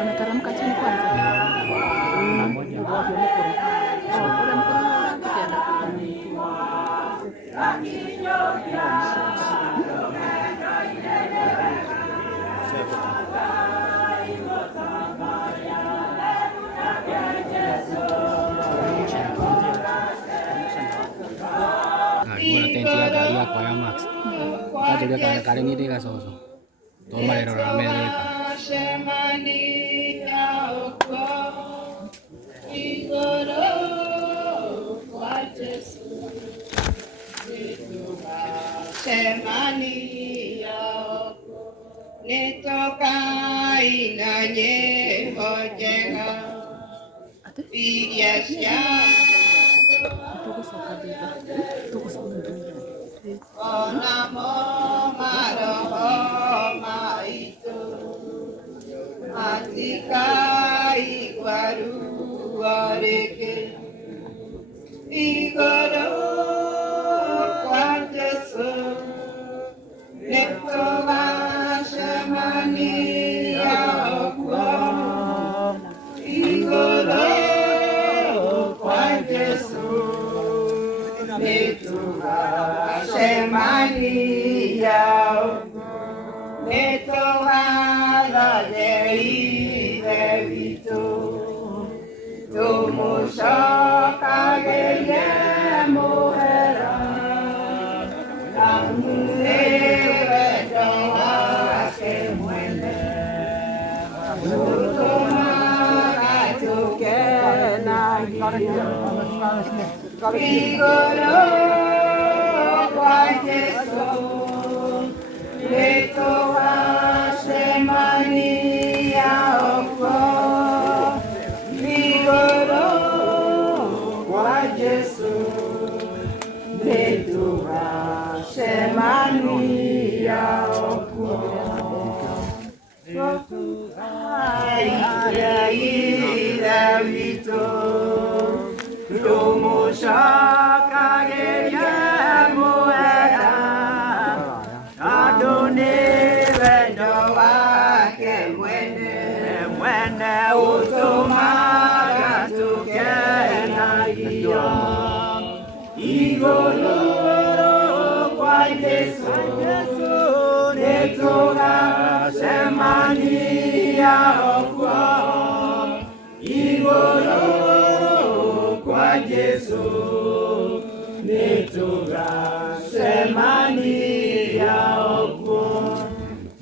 Anateremka chini kwanza. Kali ini dia kasih toma lero rame mereka.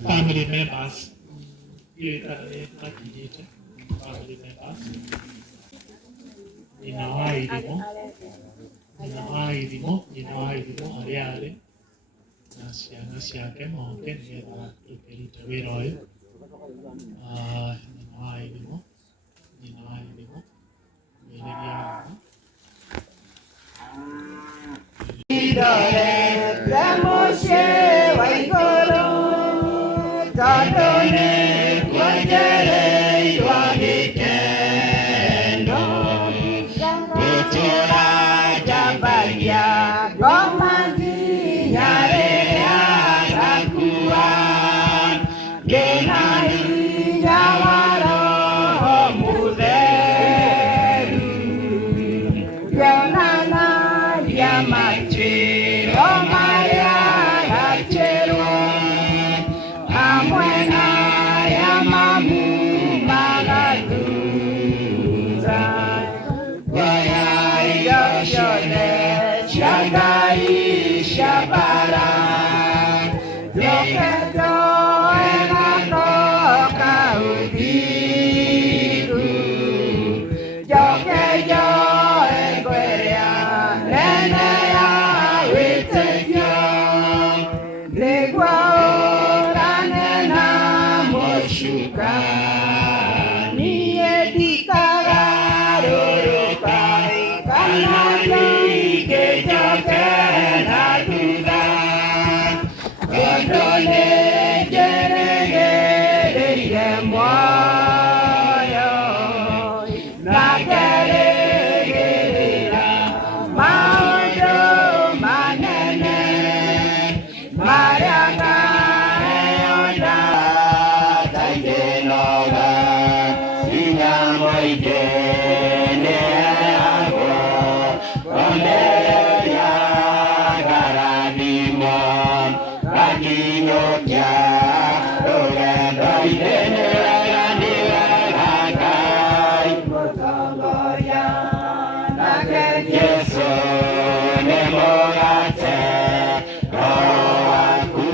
Family members, family members, ninawaidimo aliale na ciana ciake moke nigetha tukirute wira uyu ninawaidimo wiriria Machi, kinyukia rũgendo-inĩ nĩ wega nĩ wega Ngai mũtongoria nake Jesũ nĩ mũgate Roho waku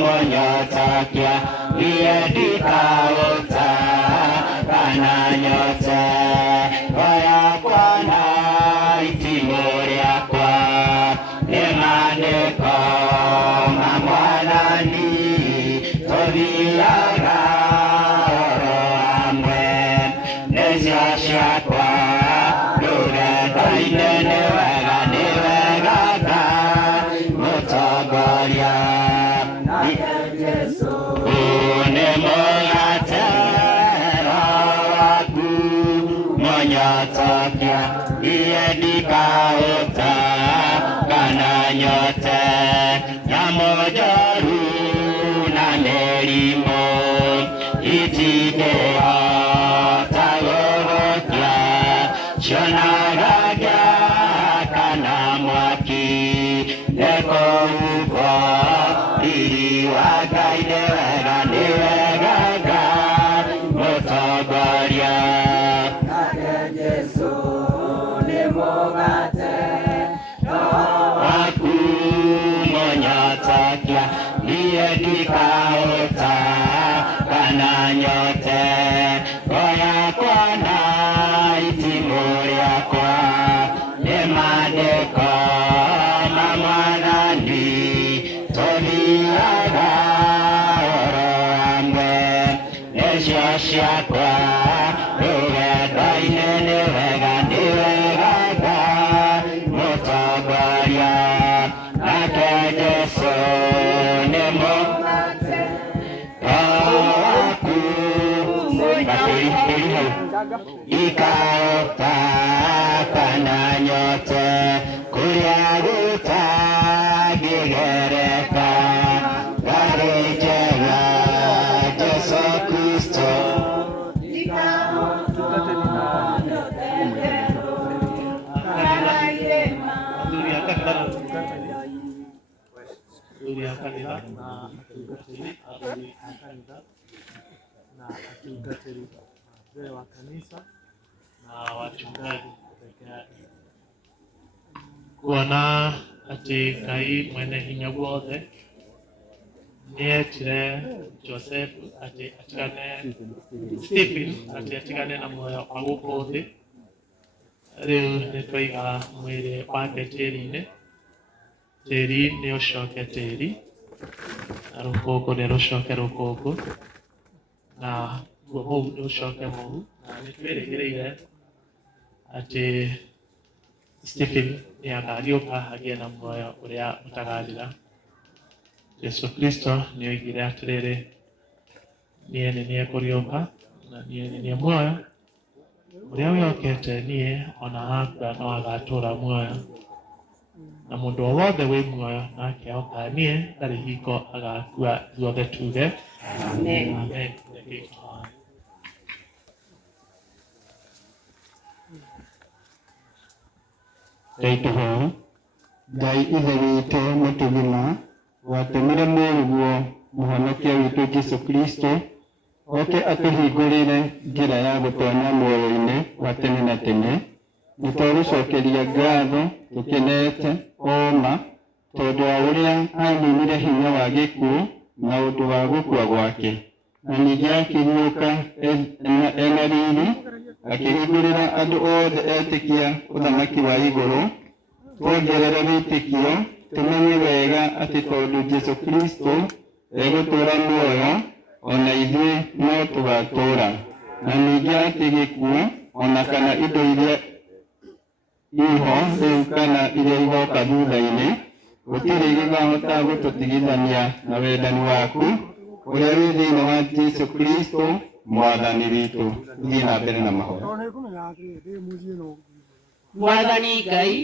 mũnyotokia niĩ ndikaũta kana nyote roho yakwa na itimũ rĩakwa nĩ maandĩko ma Mwathani tũthiaga oro hamwe nĩcio ciakwa rũgendo-inĩ nĩ wega Ngai mũtongoria nake Jesũ nĩ mũgate Roho waku mũnyotokia niĩ ndikaũta kana nyote nyamũ njũru na mĩrimũ itingĩhota gũgũkia cionaga ngĩakana mwaki nĩ kũhumbwo riri wa Ngai nĩ wega Ngai mũtongoria nake Jesũ nĩ mũgate Roho waku mũnyotokia niĩ ndikaũta kana nyote roho yakwa na itimũ rĩakwa nĩ maandĩko ma Mwathani tũthiaga oro hamwe nĩcio ciakwa rũgendo-inĩ nĩ wega Ngai mũtongoria nake Jesũ nĩ mũgate Roho waku ikaũta kana nyote kũrĩa gũtangĩgereka ngarĩ njega Jesũ Kristo atungatĩri wazee wa kanisa na wachungaji peke yake. Kuona atĩ Ngai mwene hinya guothe nĩetire Joseph atĩ atigane Stephen atĩ atigane na muoyo wa gũkũ thĩ. Rĩu nĩtwaiga mwĩrĩ wake tĩri-inĩ, tĩri nĩ ũcoke tĩri na rũkũngũ nĩ rũcoke rũkũngũ na mũhu nĩ ũcoke mũhu, na nĩtwĩrĩgĩrĩire atĩ Stephen nĩakariũka agĩe na muoyo ũrĩa ũtagathira. Jesũ Kristo nĩoigire atĩrĩrĩ, niĩ nĩ niĩ kũriũka na niĩ nĩ niĩ muoyo, ũrĩa wĩhokete niĩ ona akua no agatũũra muoyo, na mũndũ o wothe wĩ muoyo na akehoka niĩ ndarĩ hingo agakua. Ithuothe tuge amen. Amen. Ngai tũhoe. Ngai ithe witũ mũtũgima watũmire mũrũguo mũhonokia witũ Jesũ Kristo oke atũhingũrĩre njĩra ya gũtonya muoyo-inĩ wa tene na tene. Nĩtwagũcokeria ngatho tũkenete oma tondũ wa ũrĩa anyinire hinya wa gĩkuũ na ũndũ wa gũkua gwake, na ningĩ akĩriũka ena riri akĩhingũrĩra andũ othe etĩkia ũthamaki wa igũrũ. Tuongerere wĩtĩkio tumenye wega atĩ tondũ Jesũ Kristo egũtũũra muoyo ona ithuĩ no tũgatũũra, na ningĩ atĩ gĩkuũ ona kana indo iria iho rĩu kana iria igoka thutha-inĩ gũtirĩ gĩgahota gũtũtigithania na wendani waku ũrĩa wĩ thĩinĩ wa Jesũ Kristo mwathani witũ. Thiĩ na mbere na mahoya. Mwathani Ngai,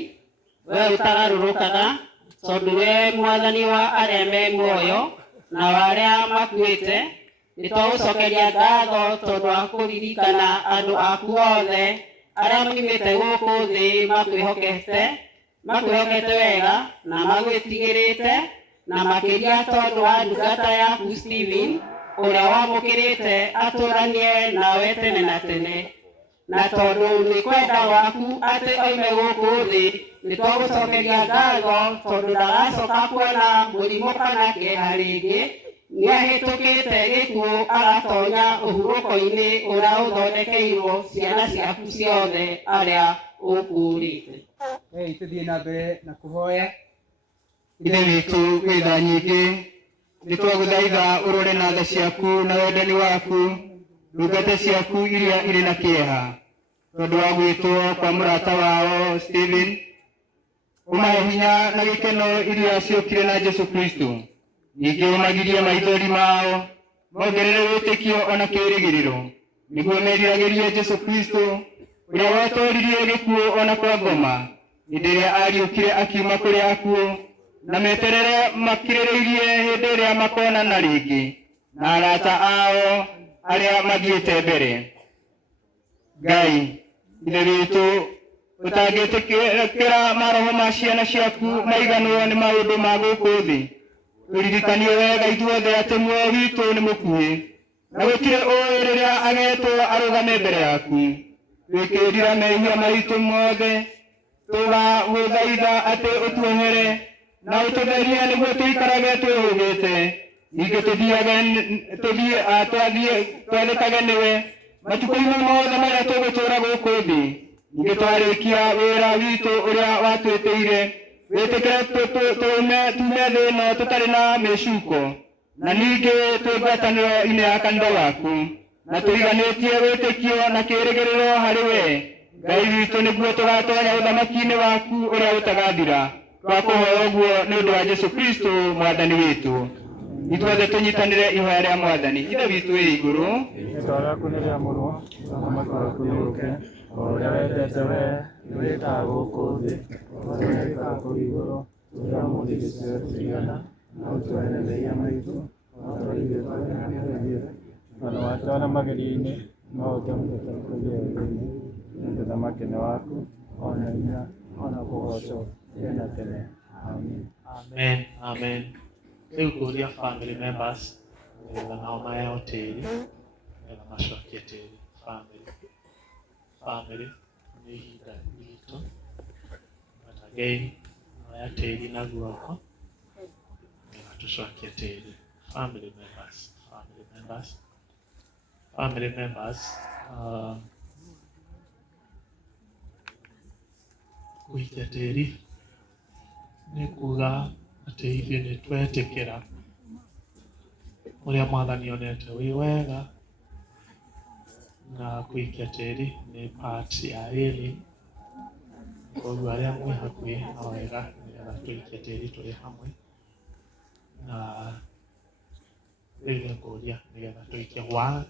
we ũtagarũrũkaga tondũ we mwathani wa arĩa me muoyo na wa arĩa makuĩte, nĩtwagũcokeria ngatho tondũ wa kũririkana andũ aku othe arĩa moimĩte gũkũ thĩ makwĩhokete wega na magwĩtigĩrĩte, na makĩria tondũ wa ndungata yaku Stephen ũrĩa wamũkĩrĩte atũranie nawe tene na tene, na tondũ nĩ kwenda gwaku atĩ oime gũkũ thĩ, nĩ twagũcokeria ngatho tondũ ndagacoka kuona mũrimũ kana kĩeha rĩngĩ. Nĩ ahĩtũkĩte gĩkuũ agatonya ũhurũko-inĩ ũrĩa ũthondekeirwo ciana ciaku ciothe arĩa ũkũũrĩte. Tũthiĩ na mbere na kũhoya. Ithe witũ wĩ tha nyingĩ, nĩ twagũthaitha ũrore na tha ciaku na wendani waku ndungata ciaku iria irĩ na kĩeha, tondũ wa gwĩtwo kwa mũrata wao Stephen. Ũmahe hinya na gĩkeno iria ciokire na Jesu Kristo, ningĩ ũmagirie maithori mao, mongerere wĩtĩkio ona kĩĩrĩgĩrĩro, nĩguo meriragĩrie Jesu Kristo ũrĩa watũũririe gĩkuũ ona kwa ngoma hĩndĩ ĩrĩa ariũkire akiuma kũrĩ akuũ, na meterere makirĩrĩirie hĩndĩ ĩrĩa makonana rĩngĩ na arata ao arĩa mathiĩte mbere. Ngai, ithe witũ, ũtangĩtĩkĩra maroho ma ciana ciaku maiganwo nĩ maũndũ ma gũkũ thĩ, tũririkanio wega ithuothe atĩ muoyo witũ nĩ mũkuhĩ, na gũtirĩ ũĩ rĩrĩa agetwo arũgame mbere yaku. Twĩkĩrĩra mehia maitũ mothe, tũgagũthaitha atĩ ũtuohere na ũtũtherie nĩguo tũikarage twĩhũgĩte, ningĩ twathĩkage nĩwe matukũ-inĩ mothe marĩa tũgũtũũra gũkũ thĩ. Ningĩ twarĩkia wĩra witũ ũrĩa watwĩtĩire, wĩtĩkĩre tume thĩ ĩno tũtarĩ na mĩcuko, na ningĩ twĩ ngwatanĩro-inĩ ya kanitha waku, na tũiganĩtie wĩtĩkio na kĩĩrĩgĩrĩro harĩ we, Ngai witũ, nĩguo tũgatonya ũthamaki-inĩ waku ũrĩa ũtagathira. Twakũhoya ũguo nĩ ũndũ wa Jesu Kristo mwathani witũ. Ithuothe tũnyitanĩre ihoya rĩa Mwathani. Ithe witũ wĩ igũrũ, rĩĩtwa rĩaku nĩ rĩamũrwo, ũthamaki waku nĩũke, o ũrĩa wendete wee nĩ wĩkaga gũkũ thĩ, o ũrĩa wĩkaga kũu igũrũ, tũhe ũmũthĩ gĩcĩo tũigana, na ũtũhere mehia maitũ, o ta ithuĩ twĩrĩgĩrĩire, na ndũgatware magerio-inĩ, no ũtũhonokie kũrĩa ũũru-inĩ, nĩ ũthamaki nĩ waku, o na hinya, o na kũgoocwo tene na tene. Amen. Amen. Amen. Rĩu kũria family members nĩgetha nao maheo tĩĩri nĩgetha macokie tĩĩri. Family nĩ ihinda ritũ, but again oya tĩĩri na guoko nĩgetha tũcokie tĩĩri. Family members, gũikia tĩĩri nĩ kuuga atĩ ithuĩ nĩ twetĩkĩra ũrĩa Mwathani onete wĩ wega, na gũikia tĩĩri nĩ part ya healing. Koguo arĩa mwĩ hakuhĩ no wega nĩgetha tũikie tĩĩri tũrĩ hamwe, na rĩu nĩngũria nĩgetha tũikie 1,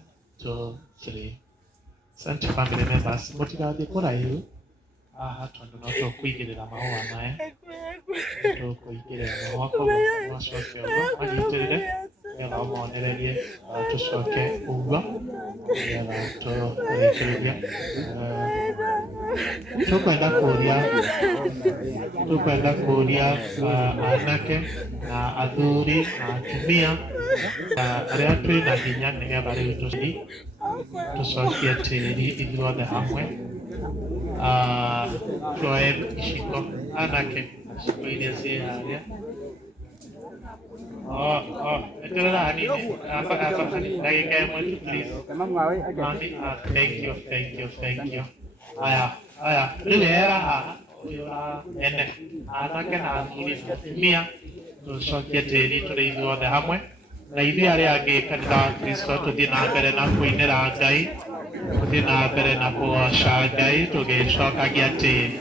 2, 3. Asante family members, mũtigathiĩ kũraihu haha tondũ no tũkũigĩrĩra mahũa maya, tũkũigĩrĩra mahũa, koguo macoke ũguo manyitĩrĩre nĩgetha ũmonererie tũcoke ũguo nĩgetha tũrĩkĩrĩria. Tũkwenda kũria anake na athuri na atumia arĩa twĩna hinya nĩgetha rĩu tũcokie tĩĩri ithuothe hamwe. Tuoe iciko, anake iciko iria ciĩ harĩa. Eterera hanini, ndagĩka ĩmwe tu please. Thank you. Aya, rĩu era haha ene anake na athuri na atumia tũcokie tĩĩri tũrĩ ithuothe hamwe, na ithuĩ arĩa angĩ kanitha wa Kristo tũthiĩ na mbere na kũinĩra Ngai, tũthiĩ na mbere na kũgoca Ngai tũgĩcokagia tĩĩri.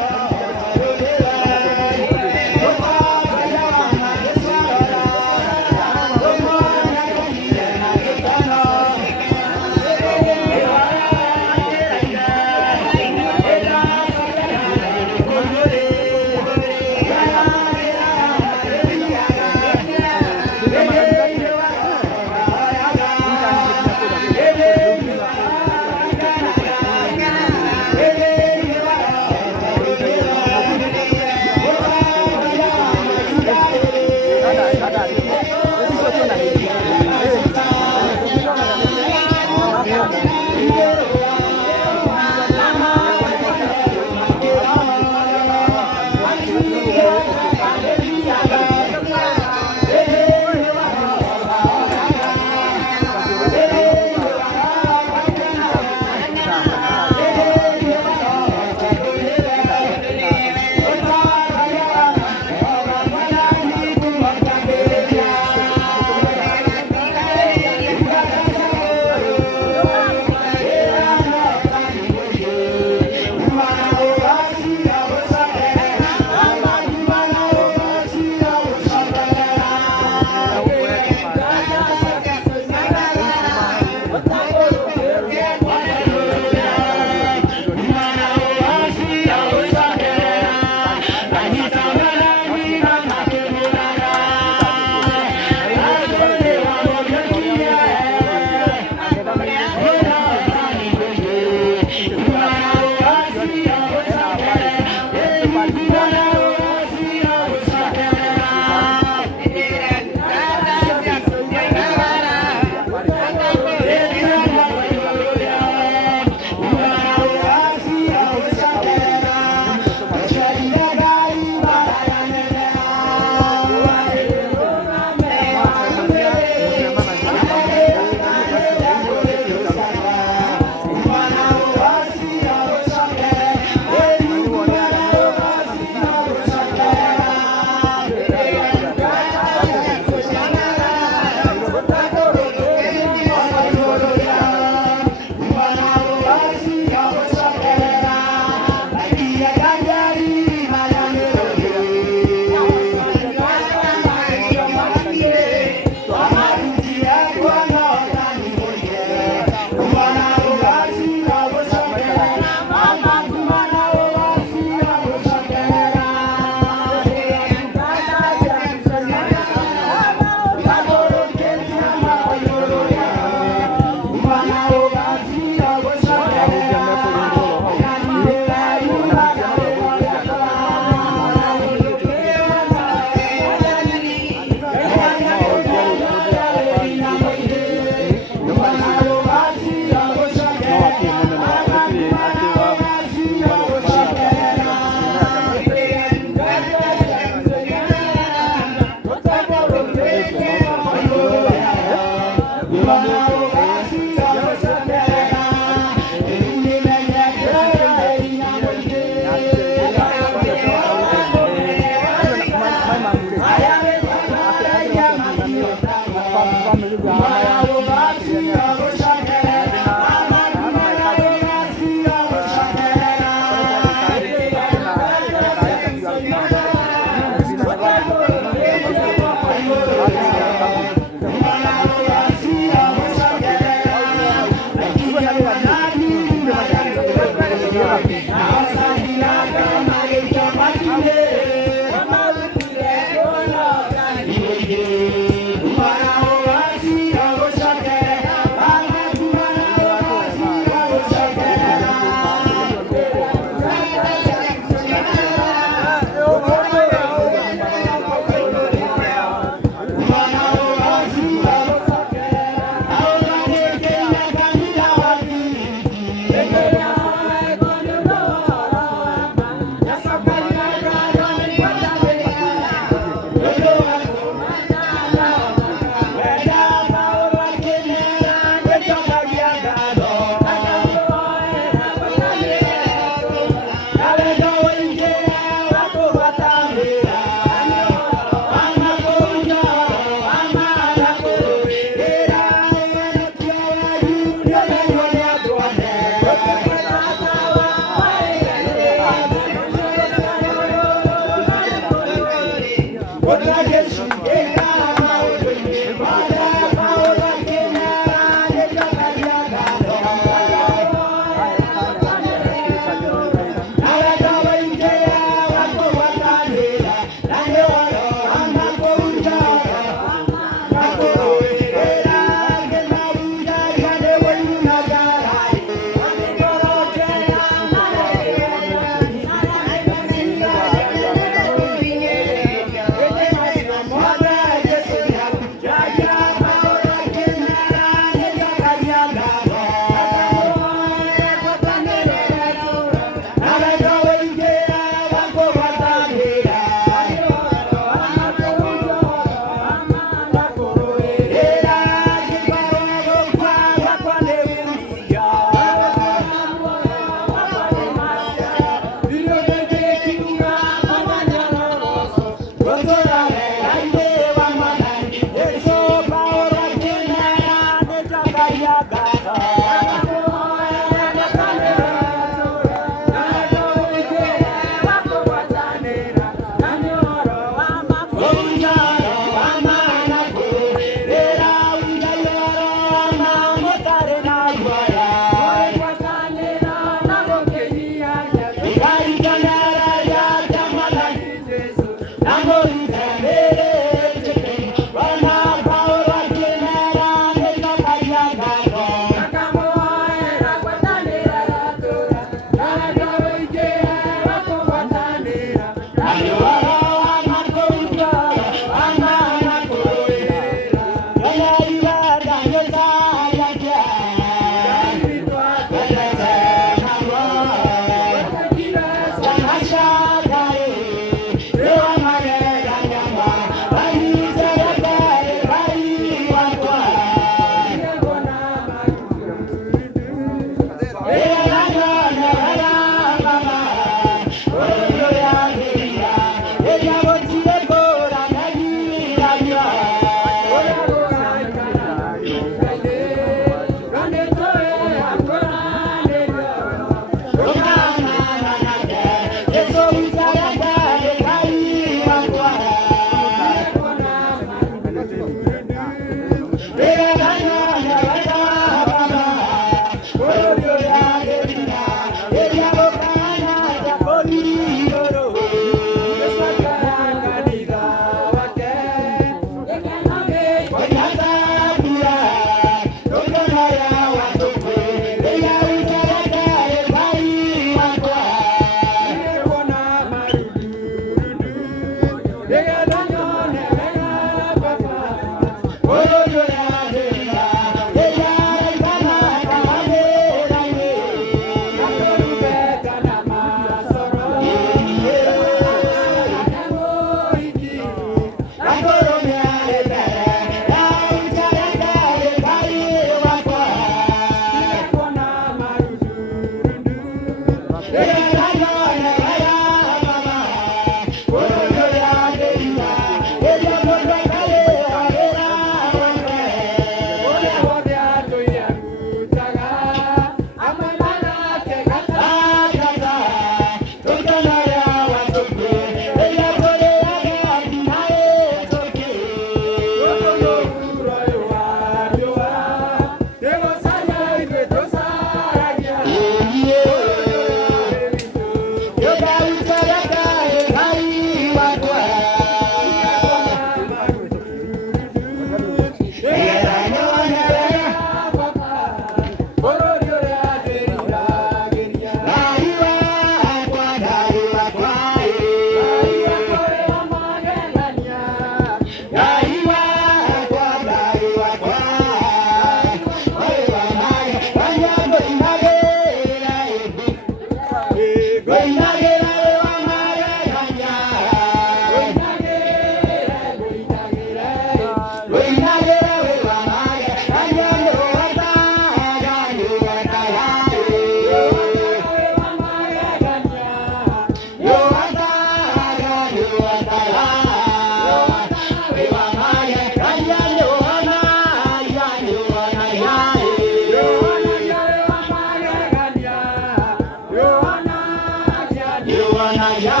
Yohana ya,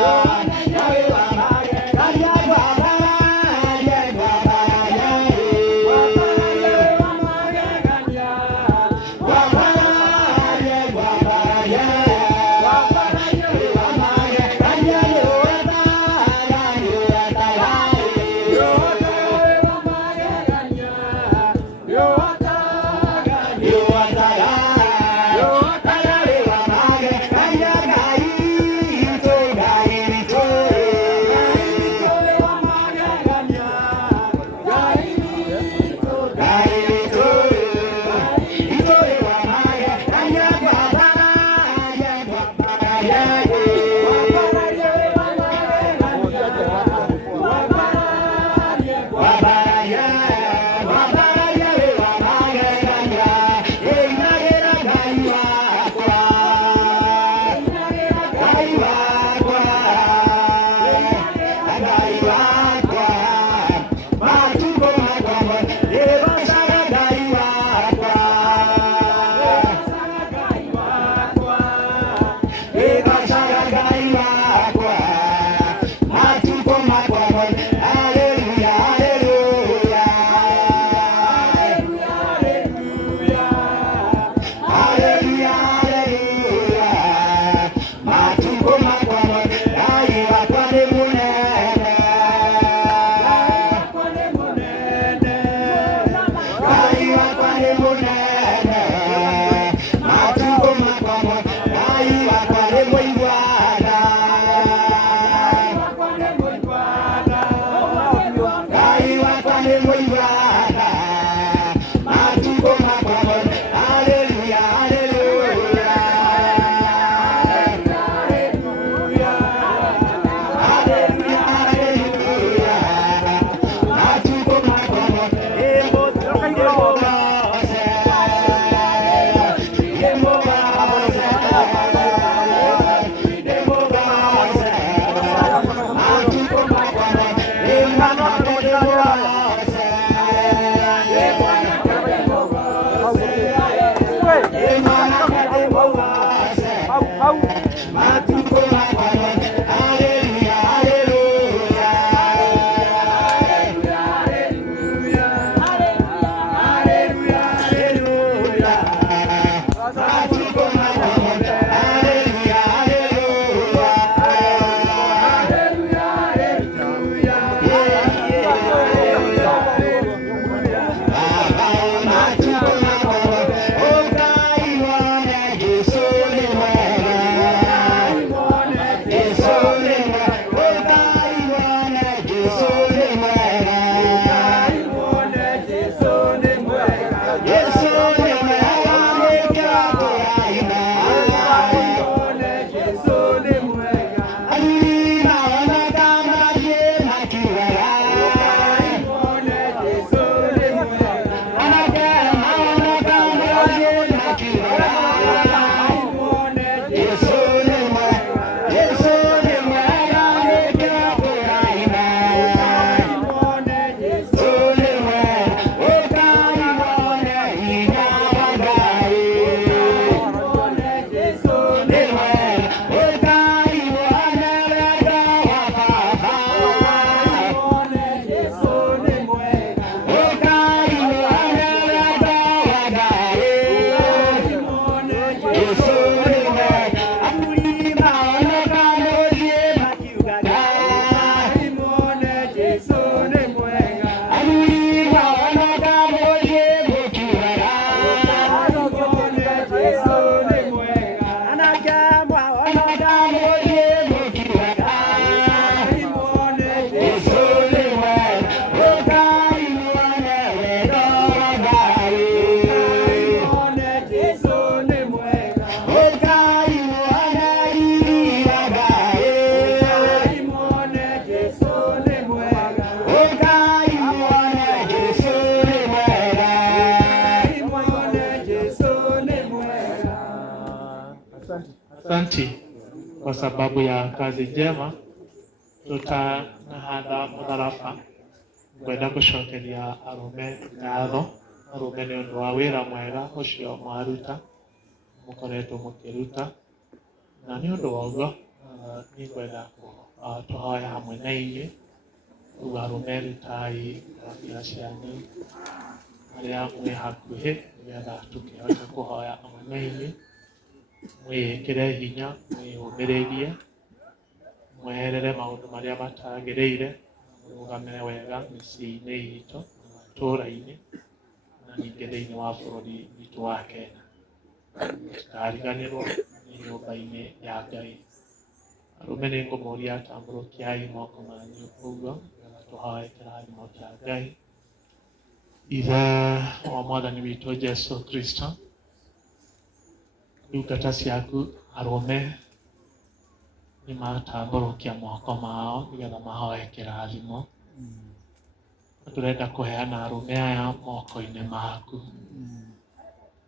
Yohana ya, kwa sababu ya kazi njema tutanahanda mutharaba kwenda gucokeria arume ngatho. Arume nĩ ũndũ wa wĩra mwega ũcio mwaruta mũkoretwo mũkĩruta, na nĩ ũndũ wa ũguo nĩ kwenda tũhoya hamwe na inyuĩ. Ũguo arume rutai ngabira cianyu arĩa mwĩ hakuhĩ nĩgetha tũkĩhote kũhoya hamwe na inyuĩ. Mwĩkĩre hinya, mwĩyũmĩrĩrie, mweherere maũndũ marĩa matagĩrĩire, mũrũgamĩre wega mĩciĩ-inĩ itũ na matũũra-inĩ na ningĩ thĩinĩ wa bũrũri witũ wa Kenya. Tũkariganĩrwo nĩ nyũmba-inĩ ya Ngai. Arume nĩ ngũmũria tambũrũkiai moko manyu ũguo nĩgetha tũhoe kĩrathimo kĩa Ngai. Ithe wa Mwathani witũ Jesũ Kristo, ndungata ciaku arume nĩ matambũrũkia moko mao nĩgetha mahoe kĩrathimo. Tũrenda kũheana arume aya moko-inĩ maku.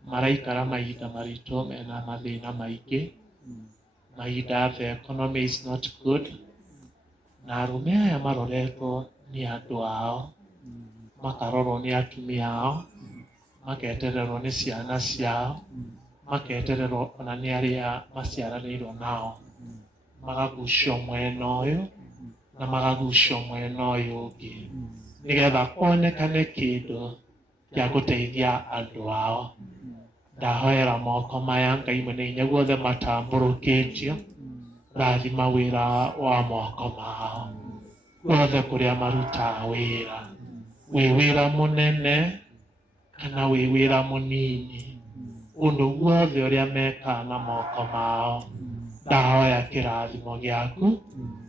Maraikara mahinda maritũ mena mathĩna maingĩ, mahinda the economy is not good, na arume aya maroretwo nĩ andũ ao, makarorwo nĩ atumia ao, maketererwo nĩ ciana ciao, maketererwo ona nĩ arĩa maciaranĩirwo nao, magagucio mwena ũyũ na magagucio mwena ũyũ ũngĩ, nĩgetha kuonekane kĩndũ gĩa gũteithia andũ ao. Ndahoera moko maya Ngai mwene hinya guothe matambũrũkĩtio, rathima wĩra wa moko mao guothe kũrĩa marutaga wĩra, wĩ wĩra mũnene kana wĩ wĩra mũnini, ũndũ guothe ũrĩa mekaga na moko mao, ndahoya kĩrathimo gĩaku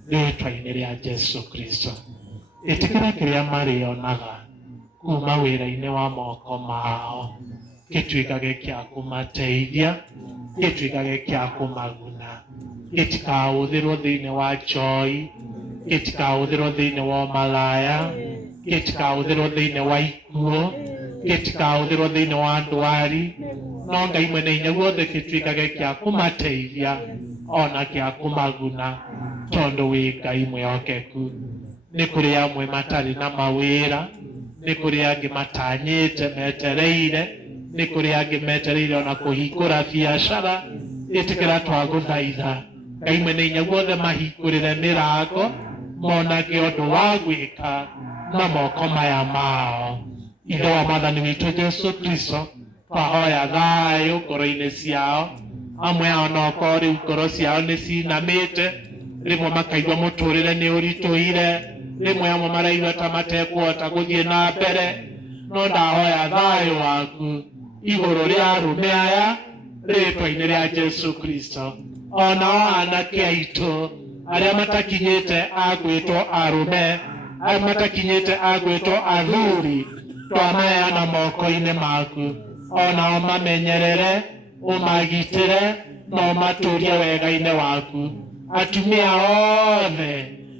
rĩĩtwa-inĩ rĩa Jesũ Kristo. Ĩtĩkĩra kĩrĩa marĩonaga kuma wĩra-inĩ wa moko mao gĩtuĩkage gĩa kũmateithia, gĩtuĩkage gĩa kũmaguna, gĩtikahũthĩrwo thĩinĩ wa njohi, gĩtikahũthĩrwo thĩinĩ wa malaya, gĩtikahũthĩrwo thĩinĩ wa ikuũ, gĩtikahũthĩrwo thĩinĩ wa ndwari, no Ngai mwene hinya guothe gĩtuĩkage gĩa kũmateithia ona gĩa kũmaguna, tondũ wĩ Ngai mwĩhokeku. Nĩ kũrĩ amwe matarĩ na mawĩra, nĩ kũrĩ angĩ matanyĩte metereire, nĩ kũrĩ angĩ metereire ona kũhingũra biacara. Ĩtĩkĩra twagũthaitha Ngai mwene hinya guothe mahingũrĩre mĩrango, monage ũndũ wa gwĩka na moko maya mao. Ithe wa Mwathani witũ Jesũ Kristo, twahoya thayũ ngoro-inĩ ciao. Amwe ao no korwo rĩu ngoro ciao nĩ cinamĩte, rĩmwe makaigua mũtũrĩre nĩ ũritũire, rĩmwe amwe maraigua ta matekũhota gũthiĩ na mbere, no ndahoya thayũ waku igũrũ rĩa arume aya rĩĩtwa-inĩ rĩa Jesũ Kristo. Onao anake aitũ arĩa matakinyĩte agwĩtwo arume, arĩa matakinyĩte agwĩtwo athuri, twamaheana moko-inĩ maku. Onao mamenyerere, ũmagitĩre na ũmatũrie wega-inĩ waku. Atumia othe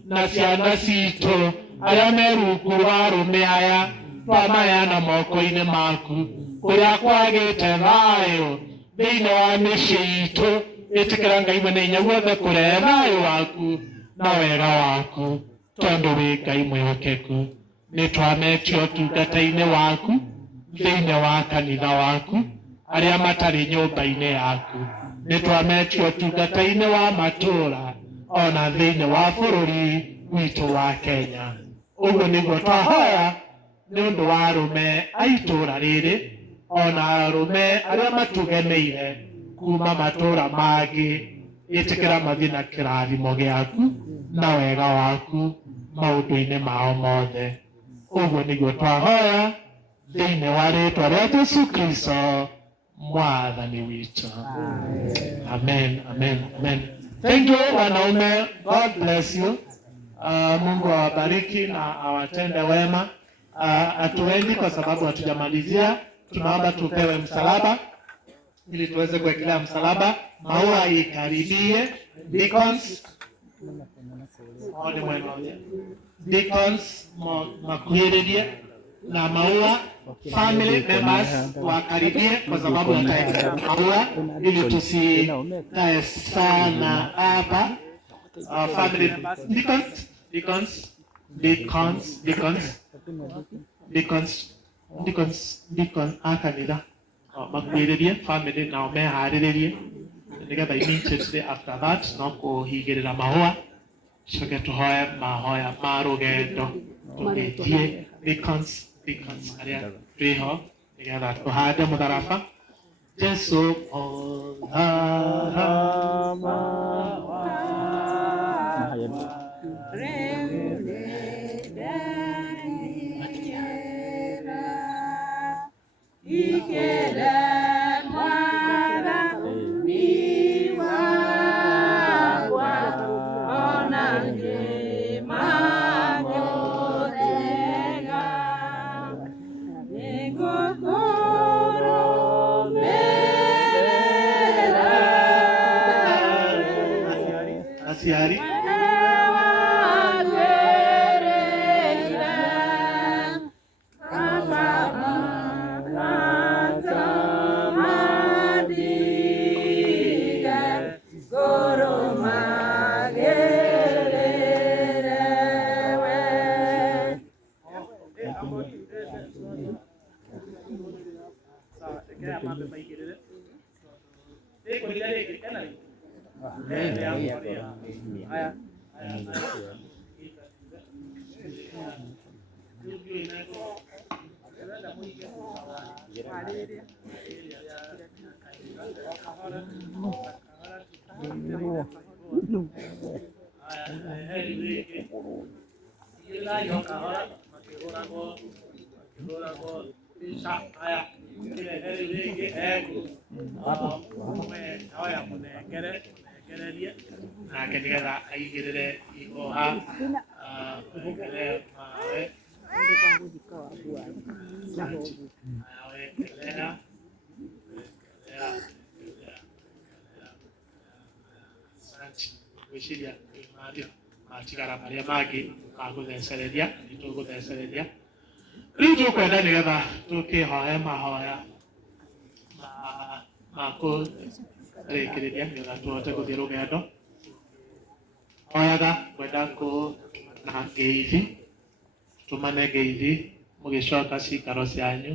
na ciana citũ arĩa me rungu rwa arume aya, twamaheana moko-inĩ maku. Kũrĩa kwagĩte thayũ thĩinĩ wa mĩciĩ itũ, ĩtĩkĩra Ngai mwene hinya guothe kũrehe thayũ waku na wega waku, tondũ wĩ Ngai mwĩhokeku. Nĩ twametio ũtungata-inĩ waku thĩinĩ wa kanitha waku, arĩa matarĩ nyũmba-inĩ yaku. Nĩ twametio ũtungata-inĩ wa matũũra ona thĩinĩ wa bũrũri witũ wa Kenya. Ũguo nĩguo twahoya nĩ ũndũ wa arũme a itũũra rĩrĩ, ona arũme arĩa matũgemeire kuma matũũra mangĩ. Ĩtĩkĩra mathiĩ na kĩrathimo gĩaku na wega waku maũndũ-inĩ mao mothe. Ũguo nĩguo twahoya thĩinĩ wa rĩĩtwa rĩa Jesũ Kristo Mwathani witũ. Amen, amen, amen. Thank you wanaume, God bless you. Mungu awabariki na awatende wema. Hatuendi kwa sababu hatujamalizia, tunaomba tupewe msalaba ili tuweze kuwekelea msalaba. Maua ikaribie. Deacons, deacons makuhĩrĩrie na maua. Family members wakaribie kwa sababu wataenda maua ili tusikae sana hapa. Family members, deacons akanitha makuhĩrĩrie family nao meharĩrĩrie nigetha immediately after that no kũhigĩrĩra mahũa coke tũhoe mahoya ma rũgendo tũgĩthiĩ deacons arĩa twĩho nigetha tũhande mũtharaba Jesu mũtharaba Asiari nigetha aigĩrĩre ihoha gwĩciria matigara marĩa mangĩ ma gũthecereria nĩtũgũthecereria rĩu tũkwenda nĩgetha tũkĩhoe mahoya ma kũrĩkĩrĩria nĩgetha tũhote gũthiĩ rũgendo. Hoyaga kwenda na ngeithi tumane ngeithi mũgĩcoka cikaro cianyu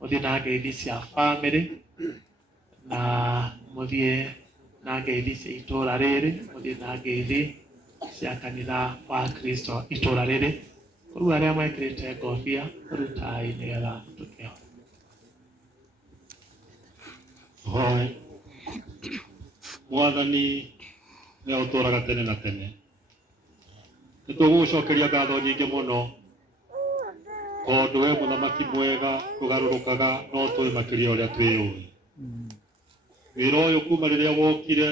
mũthiĩ na ngeithi cia family na mũthiĩ na ngeithi cia itũũra rĩrĩ mũthiĩ na ngeithi cia kanitha wa Kristo itũũra rĩrĩ. Rĩu arĩa mekĩrĩte ngobia rutai nĩgetha tũkĩhoe. Hoye Mwathani nĩ ũtũũraga tene na tene. Nĩtũgũgũcokeria ngatho nyingĩ mũno tondũ we mũthamaki mwega tũgarũrũkaga no tũĩ makĩria ũrĩa twĩũĩ. Wĩra ũyũ kuma rĩrĩa wokire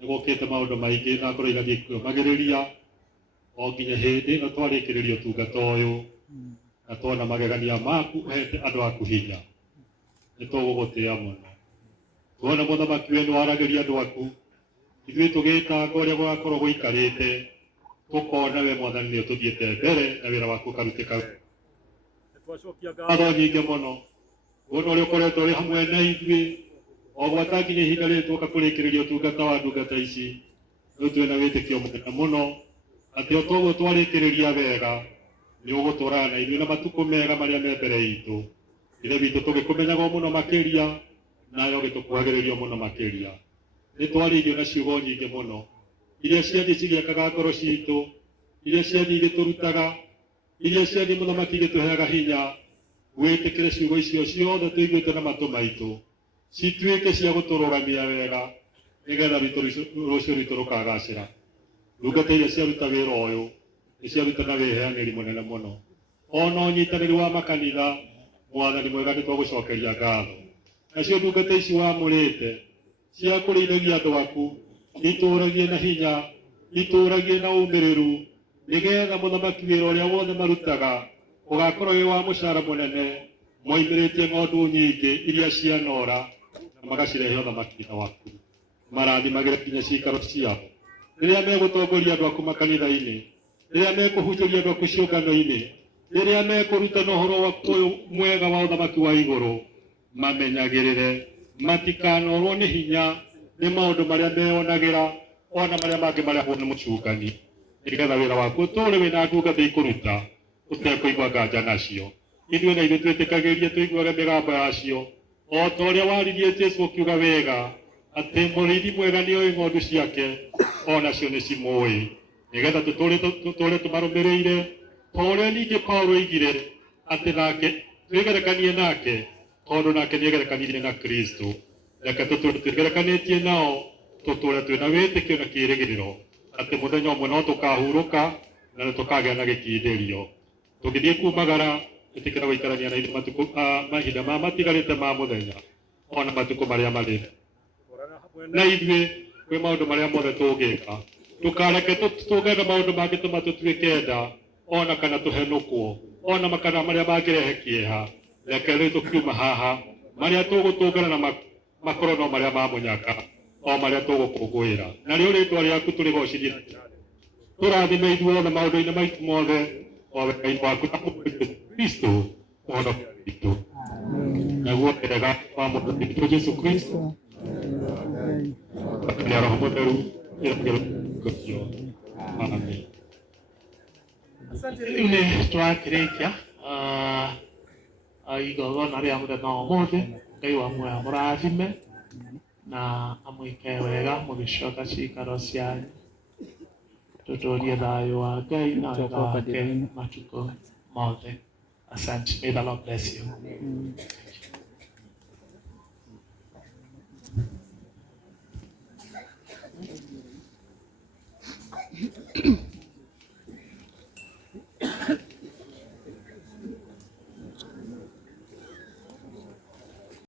nĩ gũkĩte maũndũ maingĩ na ngoro igathiĩ kwĩmagĩrĩria o nginya hĩndĩ ĩno twarĩkĩrĩria ũtungata ũyũ na twona magegania maku ũhete andũ aku hinya. Nĩtũgũgũtĩĩa mũno. Tuona mũthamaki we nĩwaragĩria andũ aku ithuĩ tũgĩtanga ũrĩa gũgakorwo gũikarĩte tũkona we Mwathani nĩ ũtũthiĩte mbere na wĩra waku ũkarutĩka. Nĩtwacokia ngatho nyingĩ mũno kuona ũrĩa ũkoretwo wĩ hamwe na ithuĩ o gwata nginya ihinda rĩrĩ twoka kũrĩkĩrĩria ũtungata wa ndungata ici. Rĩu twĩ na wĩtĩkio mũnene mũno atĩ o toguo twarĩkĩrĩria wega nĩ ũgũtũũrana na ithuĩ na matukũ mega marĩa me mbere itũ. Ithe witũ tũgĩkũmenyaga mũno makĩria nawe ũgĩtũkuhagĩrĩrio mũno makĩria. Nĩtwarĩirio na ciugo nyingĩ mũno iria ciathiĩ cigĩakaga ngoro citũ, iria ciathiĩ igĩtũrutaga, iria ciathiĩ mũthamaki igĩtũheaga hinya gwĩtĩkĩra ciugo icio ciothe tũiguĩte na matũ maitũ cituĩke cia gũtũrũgamia wega nĩgetha rũciũ rwitũ rũkagacĩra. Ndungata iria ciaruta wĩra ũyũ nĩ ciaruta na wĩheanĩri mũnene mũno. Ona ũnyitanĩri wa makanitha Mwathani mwega nĩtwagũcokeria ngatho. Nacio ndungata ici wamũrĩte cia kũrĩithagia andũ aku itũũragie na hinya, itũũragie na ũmĩrĩru nĩgetha mũthamaki wĩra ũrĩa wothe marutaga ũgakorwo wĩ wa mũcara mũnene moimĩrĩtie ng'ondu nyingĩ iria cianora na magacirehe ũthamaki-inĩ waku. Marathimagĩre nginya ciikaro ciao rĩrĩa megũtongoria andũ aku makanitha-inĩ, rĩrĩa mekũhunjĩria andũ aku ciũngano-inĩ, riria mekuruta na uhoro wa kuyu mwega wa uthamaki wa iguru mamenyagirire matikanorwo ni hinya ni maundu maria meonagira ona maria mangi maria hone mucungani nigetha wira waku utore wina ndungata ikuruta utekuigua nganja nacio ithuĩ na ithuĩ twĩtĩkagĩrie tũiguage mĩgambo yacio o ta ũrĩa waririe Jesũ ũkiuga wega atĩ mũrĩithi mwega nĩoĩ ng'ondu ciake onacio nĩ cimũĩ nĩgetha tũtũre tũmarũmĩrĩire ta ũrĩa ningĩ Paulo oigire atĩ nake twĩgerekanie nake tondũ nake nĩegerekanirie na Kristo reke tũtũre twĩgerekanĩtie nao tũtũre twĩna wĩtĩkio na kĩĩrĩgĩrĩro atĩ mũthenya ũmwe no tũkahurũka na nĩ tũkagĩa na gĩkindĩrio tũgĩthiĩ kumagara ĩtĩkĩra gũikarania na ithuĩ matukũ mahinda maya matigarĩte ma mũthenya ona matukũ marĩa marĩ na ithuĩ kwĩ maũndũ marĩa mothe tũngĩka ndũkareke tũngĩenda maũndũ mangĩtũma tũtuĩke nda ona kana tũhenũkwo ona kana marĩa mangĩrehe kĩeha reke rĩu tũkiuma haha marĩa tũgũtũngana na makorwo no marĩa ma mũnyaka o marĩa tũgũkũngũĩra narĩo rĩtwa rĩaku tũrĩgocithie tũrathime ithuothe maũndũ-inĩ maitũ mothe o wega-inĩ waku na Kristo mwana witũ naguo wega wa mũndũ witũ Jesũ Kristo na Roho Mũtheru ĩrogio amen. Rĩu nĩ twakĩrĩkia igongona rĩa mũthenya wa ũmũthĩ Ngai wa muoyo amũrathime na amwĩke wega mũgĩcoka ciikaro cianyu tũtũũrie thayũ wa Ngai na wega wake matukũ mothe. Asante. May the Lord bless you.